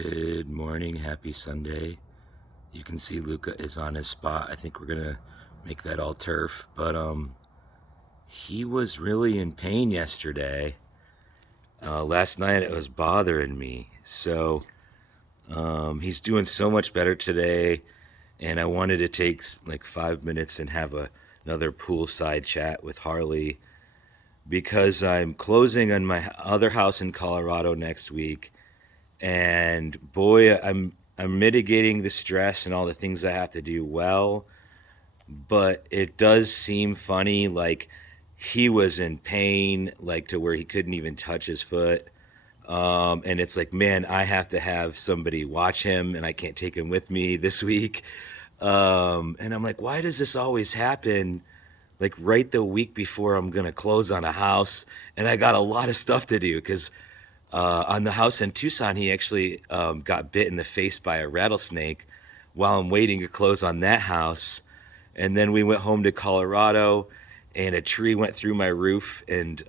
Good morning, happy Sunday. You can see Luca is on his spot. I think we're gonna make that all turf, but he was really in pain yesterday. Last night it was bothering me. He's doing so much better today, and I wanted to take like 5 minutes and have another poolside chat with Harlie because I'm closing on my other house in Colorado next week, and boy, I'm mitigating the stress and all the things I have to do well, but it does seem funny, like he was in pain, like to where he couldn't even touch his foot. And it's like, man, I have to have somebody watch him, and I can't take him with me this week. And I'm like, why does this always happen? Like right the week before I'm gonna close on a house, and I got a lot of stuff to do because on the house in Tucson, he actually got bit in the face by a rattlesnake while I'm waiting to close on that house. And then we went home to Colorado, and a tree went through my roof, and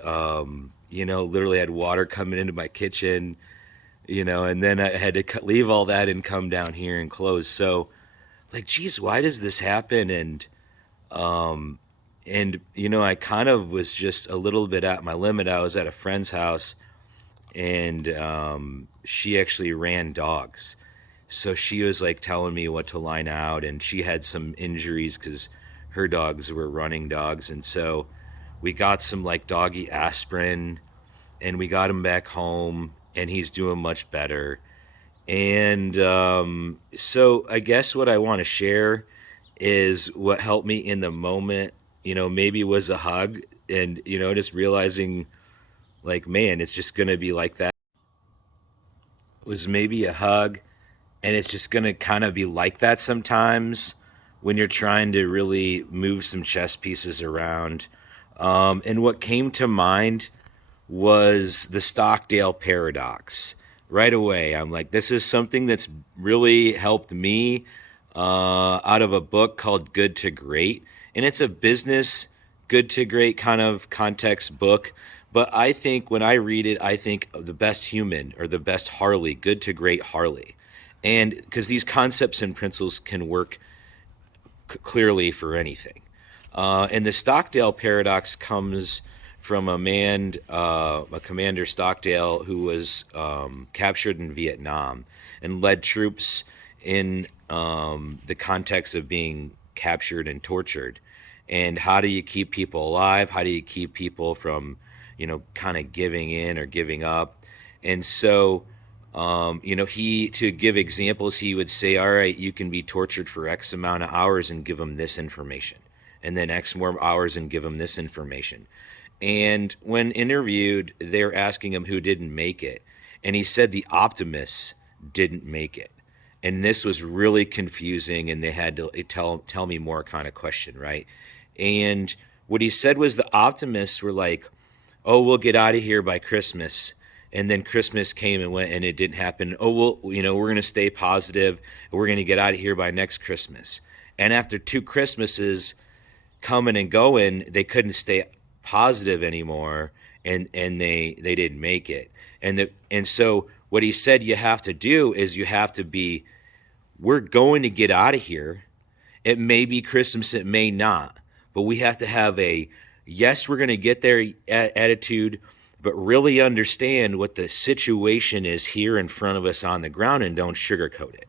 literally had water coming into my kitchen. And then I had to leave all that and come down here and close. So, like, geez, why does this happen? And I kind of was just a little bit at my limit. I was at a friend's house, and she actually ran dogs. So she was like telling me what to line out, and she had some injuries because her dogs were running dogs. And so we got some like doggy aspirin, and we got him back home, and he's doing much better. And so I guess what I want to share is what helped me in the moment, maybe was a hug, and, just realizing, like, man, it's just going to be like that. Was maybe a hug, and it's just going to kind of be like that sometimes when you're trying to really move some chess pieces around. And what came to mind was the Stockdale paradox. Right away, I'm like, this is something that's really helped me out of a book called Good to Great. And it's a business good to great kind of context book. But I think when I read it, I think of the best human, or the best Harlie, good to great Harlie. And because these concepts and principles can work clearly for anything. And the Stockdale paradox comes from a commander Stockdale, who was captured in Vietnam and led troops in the context of being captured and tortured. And how do you keep people alive? How do you keep people from, kind of giving in or giving up? And so, to give examples, he would say, all right, you can be tortured for X amount of hours and give them this information, and then X more hours and give them this information. And when interviewed, they're asking him who didn't make it. And he said the optimists didn't make it. And this was really confusing, and they had to tell me more kind of question, right? And what he said was the optimists were like, oh, we'll get out of here by Christmas. And then Christmas came and went, and it didn't happen. Oh, well, we're going to stay positive, and we're going to get out of here by next Christmas. And after 2 Christmases coming and going, they couldn't stay positive anymore, and they didn't make it. And so what he said you have to do is you have to be, we're going to get out of here. It may be Christmas, it may not, but we have to have a yes, we're going to get there attitude, but really understand what the situation is here in front of us on the ground, and don't sugarcoat it.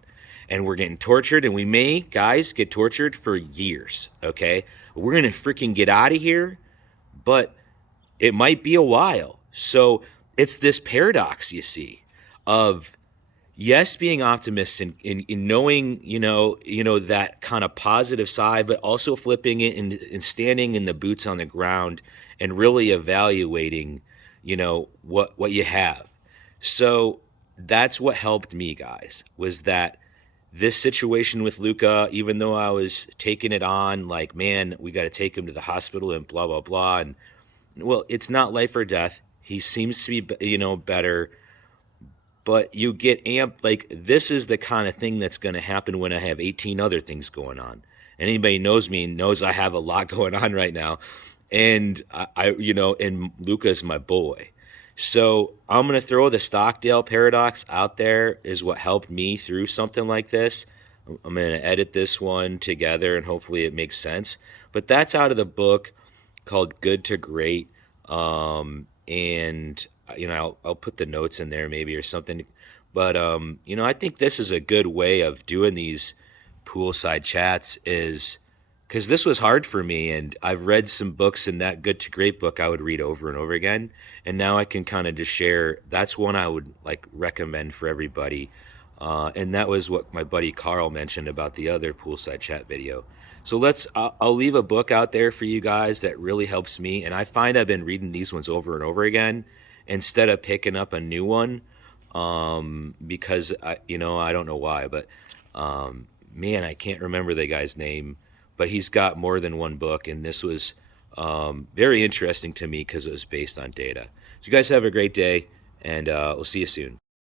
And we're getting tortured, and we may, guys, get tortured for years, okay? We're going to freaking get out of here, but it might be a while. So it's this paradox, you see, of yes, being optimistic in knowing, that kind of positive side, but also flipping it and standing in the boots on the ground and really evaluating, what you have. So that's what helped me, guys, was that this situation with Luca, even though I was taking it on like, man, we got to take him to the hospital and blah, blah, blah. And well, it's not life or death. He seems to be, better, but you get amped. Like, this is the kind of thing that's going to happen when I have 18 other things going on. Anybody knows me knows I have a lot going on right now. And and Luca's my boy. So I'm gonna throw the Stockdale paradox out there is what helped me through something like this. I'm gonna edit this one together and hopefully it makes sense. But that's out of the book called Good to Great. And I'll put the notes in there maybe or something. But I think this is a good way of doing these poolside chats is because this was hard for me, and I've read some books in that Good to Great book I would read over and over again, and now I can kind of just share. That's one I would like recommend for everybody, and that was what my buddy Carl mentioned about the other poolside chat video. So I'll leave a book out there for you guys that really helps me, and I find I've been reading these ones over and over again instead of picking up a new one, because I don't know why, but man, I can't remember the guy's name, but he's got more than one book, and this was very interesting to me because it was based on data. So you guys have a great day, and we'll see you soon.